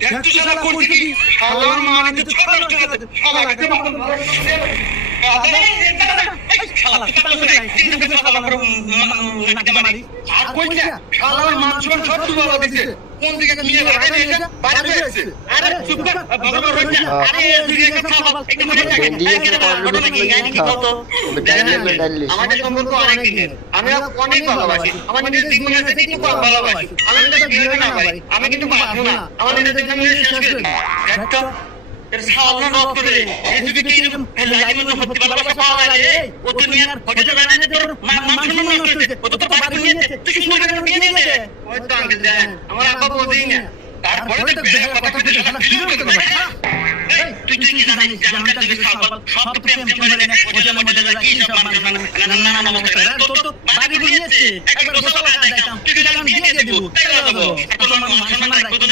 দেখ তো শালা করছে কি শালা মানে তো ছোট নষ্ট করে শালা কে মারতে আর কই না শালা মানুষ সব বাবা দিছে কোন দিকে নিয়ে বাইরে নিয়ে বাইরে হয়েছে আরে চুপ কর ভগবান রইছে আরে দুনিয়া কা খাবার একটু মনে থাকে ঘটনা কি গানি কি কত আমাদের সম্পর্ক অনেক দিনের আমি অনেক ভালোবাসি আমার নিজের জীবনের সাথে একটু কম ভালোবাসি আমি কিন্তু বিয়ে না ভাই আমি কিন্তু বাঁচবো না আমার নিজের জীবন শেষ করে দিই একটা এর সালনা নক করে এই যদি কি এরকম লাইনে মধ্যে ভর্তি ভালোবাসা পাওয়া যায় ও তো নিয়ে হতে পারে না তোর মান সম্মান নষ্ট হয়েছে ও তো বাড়ি নিয়েছে তুই কি মনে করে বিয়ে নিয়ে ওই তো আঙ্কেল দেন আমার আব্বা বোঝেই না তারপরে তো কথা কথা তুই কি জানিস জানকার দিকে সব তো প্রেম করে ও যেমন মজা লাগে কি সব মান সম্মান না না নমস্কার তো বাড়ি নিয়েছে একবার গোসল করে দিতাম তুই কি জানিস বিয়ে দিয়ে দেব তাই দেব এখন মান সম্মান রাখবো তো